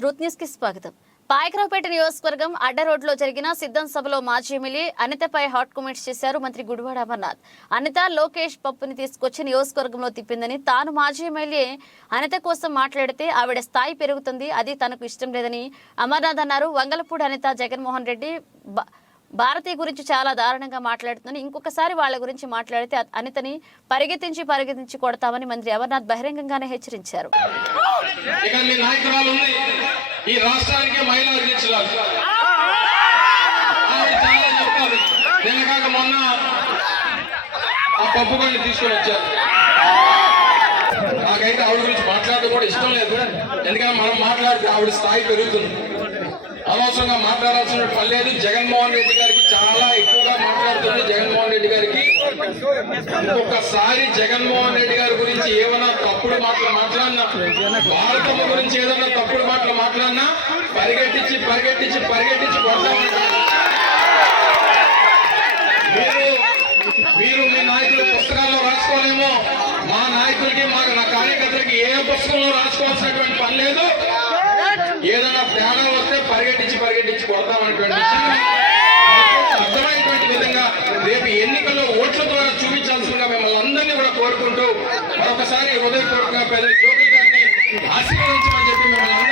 Truth న్యూస్కి స్వాగతం. పాయకరావుపేట నియోజకవర్గం అడ్డ రోడ్లో జరిగిన సిద్ధం సభలో మాజీ ఎమ్మెల్యే అనితపై హాట్ కామెంట్స్ చేశారు మంత్రి గుడివాడ అమర్నాథ్. అనిత లోకేష్ పప్పుని తీసుకొచ్చి నియోజకవర్గంలో తిప్పిందని తాను మాజీ ఎమ్మెల్యే అనిత కోసం మాట్లాడితే ఆవిడ స్థాయి పెరుగుతుంది అది తనకు ఇష్టం లేదని అమర్నాథ్ అన్నారు. వంగలపూడి అనిత జగన్మోహన్ రెడ్డి భారతీయ భారతి గురించి చాలా దారుణంగా మాట్లాడుతుందని ఇంకొకసారి వాళ్ళ గురించి మాట్లాడితే అనితని పరిగెత్తించి పరిగెత్తించి కొడతామని మంత్రి అమర్నాథ్ బహిరంగంగానే హెచ్చరించారు. ఈ రాష్ట్రానికి మహిళా అధ్యక్షురాలు చాలా చెప్పాలి నేను కాక మొన్న ఆ పప్పు కొన్ని తీసుకొని వచ్చారు. నాకైతే ఆవిడ గురించి మాట్లాడడం కూడా ఇష్టం లేదు. ఎందుకంటే మనం మాట్లాడితే ఆవిడ స్థాయి పెరుగుతుంది. అనవసరంగా మాట్లాడాల్సిన పని లేదు. జగన్మోహన్ రెడ్డి గారికి చాలా ఎక్కువగా మాట్లాడుతుంది జగన్మోహన్ రెడ్డి గారికి. ఒక్కసారి జగన్మోహన్ రెడ్డి గారి గురించి ఏమన్నా మాటలు మాట్లాడినా భారతమ్మ గురించి ఏదైనా తప్పుడు మాటలు మాట్లాడినా పరిగెట్టించి పరిగెట్టించి పరిగెట్టించి కొడతామని మీరు మీరు మీ నాయకులు పుస్తకాల్లో రాసుకోలేమో మా నాయకులకి మా నా కార్యకర్తలకి ఏ పుస్తకంలో రాసుకోవాల్సినటువంటి పని లేదు. ఏదైనా తేడా వస్తే పరిగెట్టించి పరిగెట్టించి కొడతామనేటువంటి విషయాన్ని అర్థమైనటువంటి విధంగా రేపు కోరుకుంటూ మరొకసారి హృదయపూర్వకంగా పెద్ద జ్యోతి గారిని ఆశీర్వదించమని చెప్పి మిమ్మల్ని